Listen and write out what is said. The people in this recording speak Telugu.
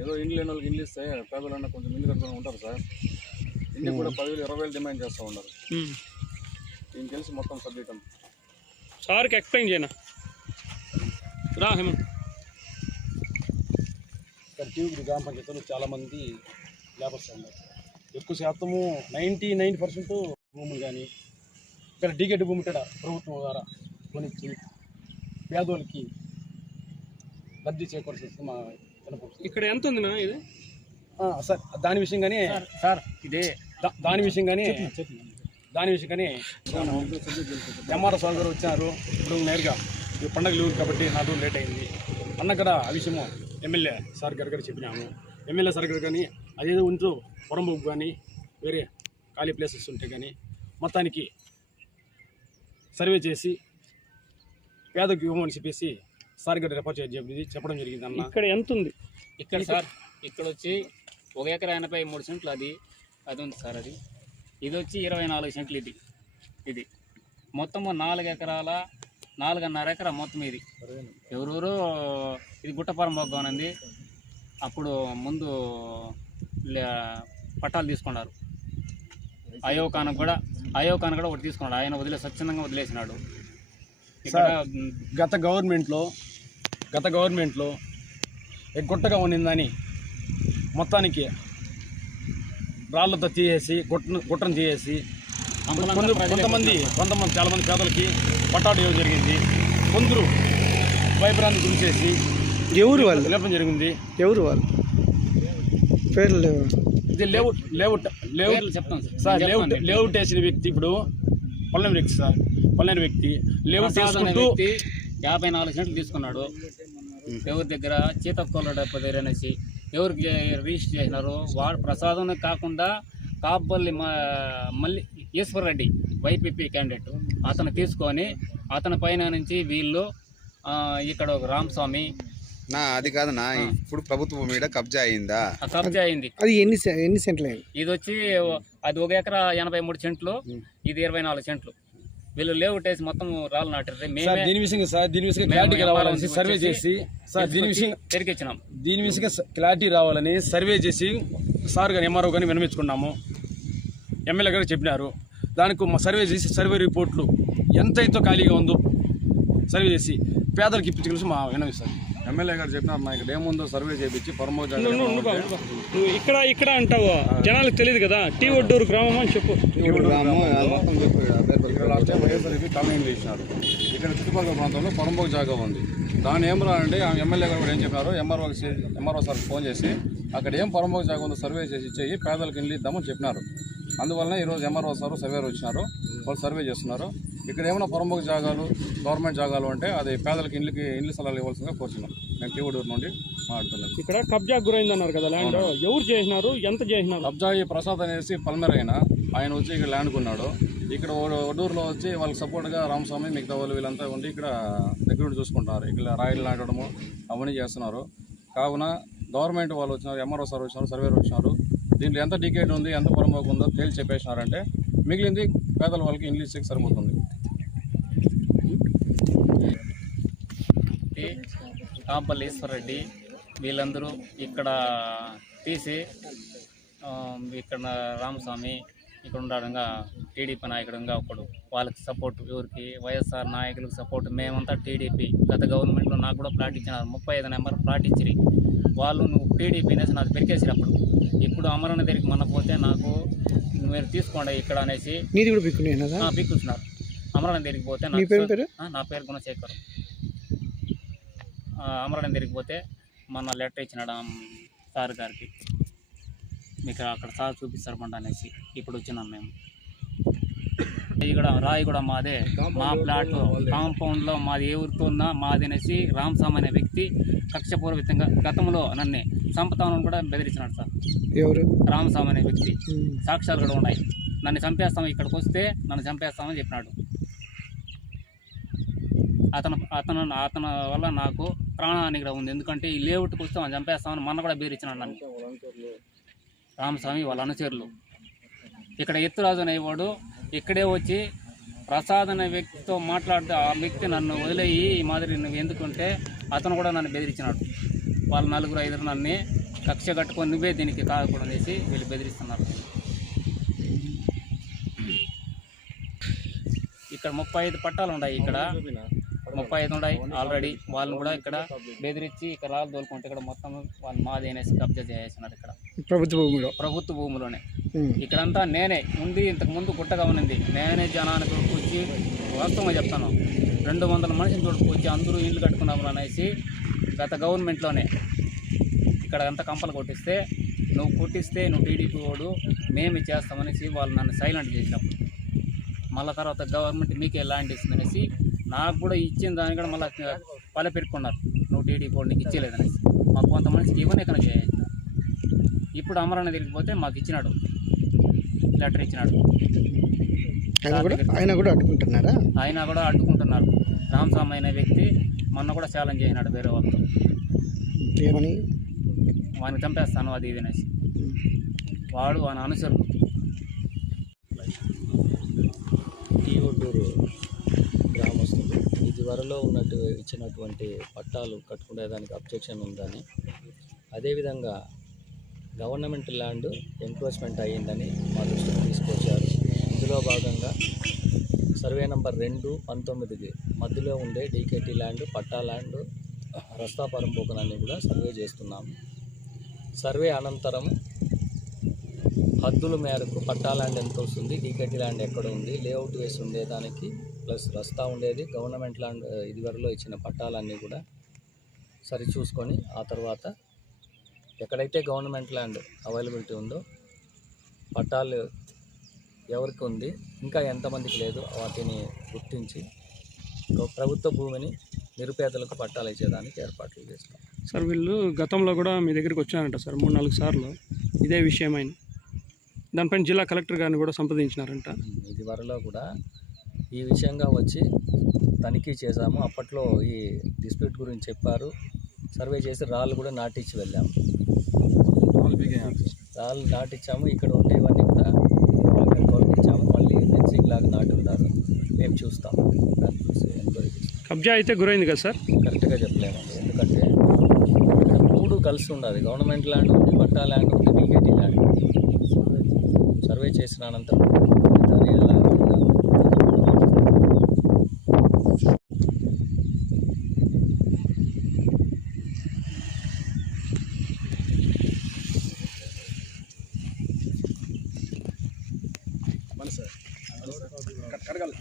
ఏదో ఇండ్లు లేని వాళ్ళకి ఇండ్లు ఇస్తే పేదలన్నా కొంచెం ఇల్లు కట్టుకొని ఉంటారు సార్. ఇంటికి కూడా 10,000 20,000 డిమాండ్ చేస్తూ ఉన్నారు. దీనికి తెలిసి మొత్తం సబ్జెక్ట్ అంతా సార్కి ఎక్స్ప్లెయిన్ చేయనా రా హేమంత్. ఇక్కడ టీవీ గ్రామ పంచాయతీలో చాలామంది లేబర్స్ ఉన్నారు. ఎక్కువ శాతము 99% భూములు కానీ ఇక్కడ డీకేటీ భూమి ఇక్కడ ప్రభుత్వం ద్వారా కొనిచ్చి పేదోళ్ళకి లబ్ధి చేకూర్చేసి మా ఇక్కడ ఎంత ఉంది నా ఇది సార్ దాని విషయంగానే సార్ ఇదే దాని విషయంగానే ఎంఆర్ఓ సార్ గారు వచ్చారు. ఇప్పుడు నేరుగా ఈ పండగ లీవ్ కాబట్టి నా రోజు లేట్ అయింది అన్న కూడా ఆ విషయము ఎమ్మెల్యే సార్ గారు చెప్పినాము. ఎమ్మెల్యే సార్ గారు కానీ అదేదో ఉంటూ పొరంబోకు కానీ వేరే ఖాళీ ప్లేసెస్ ఉంటే కానీ మొత్తానికి సర్వే చేసి పేదకు ఇవ్వమని చెప్పేసి సార్ గారు రిపోర్ట్ చెప్పడం జరిగింది అన్న. ఇక్కడ ఎంత ఉంది? ఇక్కడ సార్ ఇక్కడ వచ్చి 1 ఎకరా 83 సెంట్లు అది ఉంది సార్. ఇది వచ్చి 24 సెంట్లు ఇది మొత్తము 4 ఎకరాల 4.5 ఎకరా మొత్తం ఇది. ఎవరెవరో ఇది గుట్టపురం బొగ్గనంది. అప్పుడు ముందు పట్టాలు తీసుకున్నారు. అయోకాన్ కూడా ఒకటి తీసుకున్నాడు. ఆయన స్వచ్ఛందంగా వదిలేసినాడు. గత గవర్నమెంట్లో గుట్టగా ఉన్నిందని మొత్తానికి రాళ్లతో తీసేసి గుట్టను తీసేసి కొంతమంది చాలామంది పేదలకి పట్టాలు ఇవ్వడం జరిగింది. కొందరు భయభ్రాంతి గురిచేసి ఎవరు వాళ్ళు లేపడం జరిగింది. ఎవరు వాళ్ళు పేర్లు లేవు. ఇది లేఅవుట్ చెప్తాం సార్. లేఅవుట్ వేసిన వ్యక్తి ఇప్పుడు పల్లెని వ్యక్తి లేఅవుట్ వేసుకుంటూ 54 సెంట్లు తీసుకున్నాడు. ఎవరి దగ్గర చీతకోళ్ళ దగ్గర అనేసి ఎవరికి రిజిస్టర్ చేసినారు. వాడు ప్రసాదం కాకుండా కాపల్లి మళ్ళీ ఈశ్వర్ రెడ్డి వైపీపీ క్యాండిడేట్ అతను తీసుకొని అతని పైన నుంచి వీళ్ళు ఇక్కడ ఒక రామస్వామి అది కాదన్నా. ఇప్పుడు ప్రభుత్వం మీద కబ్జా అయిందా? కబ్జా అయింది. అది ఎన్ని సెంట్లు అయింది? ఇది వచ్చి అది 1 ఎకరా 83 సెంట్లు, ఇది 24 సెంట్లు. వీళ్ళు లేఅవుట్ వేసి మొత్తం రాళ్ళు నాటారు. దీని విషయంగా క్లారిటీ రావాలని సర్వే చేసి తిరిగిచ్చినాం. దీని విషయంగా క్లారిటీ రావాలని సర్వే చేసి సార్ గారు ఎంఆర్ఓ కానీ విన్నవించుకున్నాము. ఎమ్మెల్యే గారు చెప్పినారు. దానికి సర్వే చేసి సర్వే రిపోర్ట్లు ఎంతైతే ఖాళీగా ఉందో సర్వే చేసి పేదలకు ఇప్పించగలిసి మా విన్నవిస్తారు. ఎమ్మెల్యే గారు చెప్పినారు. నా ఇక్కడ ఏముందో సర్వే చేయించి పొరంబోకు నువ్వు ఇక్కడ అంటావు, జనాలకు తెలియదు కదా. టీ ఒడ్డూరు గ్రామం అని చెప్పు. ఇక్కడ లాస్ట్ టైం వైఎస్ఆర్కి కాలనీలు ఇచ్చినారు. ఇక్కడ చుట్టుపక్కల ప్రాంతంలో పొరంబోకు జాగా ఉంది. దాన్ని ఏం రాండి ఎమ్మెల్యే గారు కూడా ఏం చెప్పినారు, ఎంఆర్ఓ సార్కి ఫోన్ చేసి అక్కడ ఏం పొరంబోకు జాగా ఉందో సర్వే చేసి ఇచ్చేయి, పేదలకు ఇల్లు ఇద్దామని చెప్పినారు. అందువల్ల ఈరోజు ఎంఆర్ఓ సార్ సర్వేరు వచ్చినారు. వాళ్ళు సర్వే చేస్తున్నారు. ఇక్కడ ఏమైనా పొరంబోకు జాగాలు గవర్నమెంట్ జాగాలు అంటే అది పేదలకు ఇల్లు స్థలాలు ఇవ్వాల్సిందిగా కోరుతున్నాం. నేను టీవూడూరు నుండి మాట్లాడుతున్నాను. ఇక్కడ కబ్జా గురైందన్నారు కదా ల్యాండ్, ఎవరు చేసినారు, ఎంత చేసినారు? కబ్జా ప్రసాద్ అనేసి పల్మేర్ ఆయన వచ్చి ఇక్కడ ల్యాండ్ కొన్నాడు. ఇక్కడ ఒడూరులో వచ్చి వాళ్ళకి సపోర్ట్గా రామస్వామి మిగతా వాళ్ళు వీళ్ళంతా ఉండి ఇక్కడ దగ్గర చూసుకుంటున్నారు. ఇక్కడ రాయిలు నాటడము అవన్నీ చేస్తున్నారు. కావున గవర్నమెంట్ వాళ్ళు వచ్చినారు, ఎంఆర్ఓ సార్ వచ్చినారు, సర్వేర్ వచ్చినారు. దీంట్లో ఎంత డికేట్ ఉంది, ఎంత పొరంబోకు ఉందో తేల్చి చెప్పేసినారంటే మిగిలింది పేదల వాళ్ళకి ఇంగ్లీష్ ఇచ్చేకి సరిపోతుంది. కాంపల్లి ఈశ్వర్ రెడ్డి వీళ్ళందరూ ఇక్కడ తీసి ఇక్కడ రామస్వామి ఇక్కడ ఉండడంగా టీడీపీ నాయకుడుగా ఒకడు వాళ్ళకి సపోర్ట్, ఎవరికి వైఎస్ఆర్ నాయకులకు సపోర్ట్. మేమంతా టీడీపీ. గత గవర్నమెంట్లో నాకు కూడా ప్లాట్ ఇచ్చినారు. 35 నెంబర్ ప్లాట్ ఇచ్చిరి. వాళ్ళు నువ్వు టీడీపీ అనేసి నాకు పెరికేసినప్పుడు. ఇప్పుడు అమరణ దగ్గరికి మొన్న పోతే నాకు మీరు తీసుకోండి ఇక్కడ అనేసి పిక్కున్నారు. అమరణ దగ్గరికి పోతే నా పేరు గుణశేఖర్. అమరణ దగ్గరికి పోతే మొన్న లెటర్ ఇచ్చినాడు సార్ గారికి, మీకు అక్కడ సార్ చూపిస్తారు పంట అనేసి. ఇప్పుడు వచ్చినాం మేము. రాయి కూడా మాదే. మా ప్లాట్ కాంపౌండ్లో మాది ఏ ఊరితో ఉన్నా మాది అనేసి రామస్వామి అనే వ్యక్తి కక్షపూర్వకంగా గతంలో నన్ను చంపుతామని కూడా బెదిరించినాడు సార్. ఎవరు? రామస్వామి అనే వ్యక్తి. సాక్ష్యాలు కూడా ఉన్నాయి. నన్ను చంపేస్తాము, ఇక్కడికి వస్తే నన్ను చంపేస్తామని చెప్పినాడు. అతను వల్ల నాకు ప్రాణహాని కూడా ఉంది. ఎందుకంటే ఈ లేఅవుట్కి వస్తే మనం చంపేస్తామని మొన్న కూడా బెదిరించినాడు నన్ను రామస్వామి వాళ్ళ అనుచరులు. ఇక్కడ ఎత్తురాజు అనేవాడు ఇక్కడే వచ్చి ప్రసాద్ అనే వ్యక్తితో మాట్లాడితే ఆ వ్యక్తి నన్ను వదిలేయి ఈ మాదిరి నువ్వు ఎందుకుంటే అతను కూడా నన్ను బెదిరించినాడు. వాళ్ళు 4-5 నన్ను కక్ష కట్టుకొని నువ్వే దీనికి కాకూడదు అనేసి వీళ్ళు బెదిరిస్తున్నారు. ఇక్కడ 35 పట్టాలు ఉన్నాయి. ఇక్కడ 35 ఉన్నాయి ఆల్రెడీ. వాళ్ళని కూడా ఇక్కడ బెదిరించి ఇక్కడ రాళ్ళు తోలుకుంటే ఇక్కడ మొత్తం వాళ్ళు మాది అనేసి కబ్జా చేసేసినారు. ఇక్కడ ప్రభుత్వ భూమిలోనే ఇక్కడంతా నేనే ఉండి ఇంతకుముందు గుట్టగా ఉన్నది. నేనే జనానికి వచ్చి వాస్తవంగా చెప్తాను 200 మనుషులు తోడుకొచ్చి అందరూ ఇల్లు కట్టుకున్నాము అనేసి గత గవర్నమెంట్లోనే ఇక్కడ అంతా కంపలు కొట్టిస్తే నువ్వు టీడీపీ వాడు మేము చేస్తామనేసి వాళ్ళు నన్ను సైలెంట్ చేసినప్పుడు మళ్ళీ తర్వాత గవర్నమెంట్ మీకే ల్యాండ్ ఇస్తుందనేసి నాకు కూడా ఇచ్చిన దాన్ని కూడా మళ్ళీ పల్లె పెట్టుకున్నారు. నువ్వు టీడీపీ వాడు నీకు ఇచ్చేలేదనేసి మాకు కొంత మనిషికి ఇవ్వనే కనుక చేయాలి. ఇప్పుడు అమరాన్న తిరిగిపోతే మాకు ఇచ్చినాడు, లెటర్ ఇచ్చినాడు. ఆయన కూడా అడ్డుకుంటున్నారు. రామస్వామి అనే వ్యక్తి మొన్న కూడా ఛాలెంజ్ చేసినాడు వేరే వాళ్ళతో, ఏమని వాడిని చంపేస్తాను అది ఇది అనేసి. వాడు వాని అనుసరు ఈ ఒడ్డూరు గ్రామస్తులు ఇదివరలో ఇచ్చినటువంటి పట్టాలు కట్టుకునేదానికి అబ్జెక్షన్ ఉందని, అదేవిధంగా గవర్నమెంట్ ల్యాండ్ ఎంక్రోచ్మెంట్ అయ్యిందని మా దృష్టికి తీసుకొచ్చారు. ఇందులో భాగంగా సర్వే నంబర్ 2/19కి మధ్యలో ఉండే డీకేటీ ల్యాండ్, పట్టా ల్యాండ్, రస్తా పరంపోకనాన్ని కూడా సర్వే చేస్తున్నాము. సర్వే అనంతరం హద్దుల మేరకు పట్టా ల్యాండ్ ఎంత వస్తుంది, డీకేటీ ల్యాండ్ ఎక్కడ ఉంది, లేఅవుట్ వేసి ఉండేదానికి ప్లస్ రస్తా ఉండేది, గవర్నమెంట్ ల్యాండ్ ఇదివరలో ఇచ్చిన పట్టాలన్నీ కూడా సరి చూసుకొని ఆ తర్వాత ఎక్కడైతే గవర్నమెంట్ ల్యాండ్ అవైలబిలిటీ ఉందో పట్టాలు ఎవరికి ఉంది, ఇంకా ఎంతమందికి లేదు వాటిని గుర్తించి ప్రభుత్వ భూమిని నిరుపేదలకు పట్టాలు ఇచ్చేదానికి ఏర్పాట్లు చేస్తాం. సార్ వీళ్ళు గతంలో కూడా మీ దగ్గరికి వచ్చారంట సార్ 3-4 సార్లు ఇదే విషయమైన. దానిపైన జిల్లా కలెక్టర్ గారిని కూడా సంప్రదించినారంట. ఇదివరలో కూడా ఈ విషయంగా వచ్చి తనిఖీ చేశాము. అప్పట్లో ఈ డిస్ప్యూట్ గురించి చెప్పారు. సర్వే చేసి రాళ్ళు కూడా నాటించి వెళ్ళాము. రాళ్ళు నాటించాము. ఇక్కడ ఉండేవన్నీ కూడా మేము తొలగించాము. మళ్ళీ ఫెన్సింగ్ లాగా నాటి ఉన్నారు. మేము చూస్తాము. దాన్ని చూసి ఎంక్వైరీ చేస్తాం. కబ్జా అయితే గురైంది కదా సార్? కరెక్ట్గా చెప్పలేమండి. ఎందుకంటే ఇక్కడ 3 కలిసి ఉండాలి. గవర్నమెంట్ ల్యాండ్ ఉంది, పట్టా ల్యాండ్ ఉంది, డీకేటీ ల్యాండ్ ఉంది. సర్వే చేసిన అనంతరం దాన్ని ఎలా కడగాలి